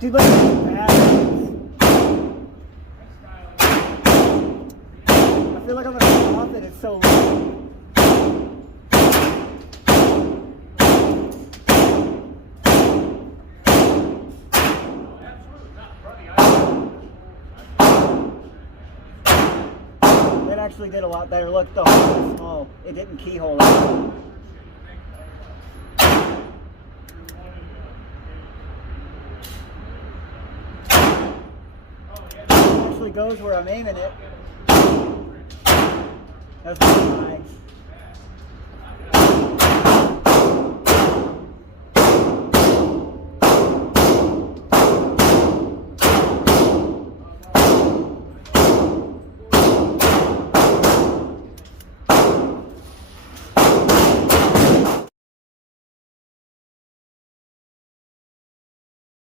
Dude, look at this pass. I feel like I'm gonna fall off it. It's so low. That actually did a lot better. Look, the hole was small. It didn't keyhole it. Goes where I'm aiming it. That's really nice.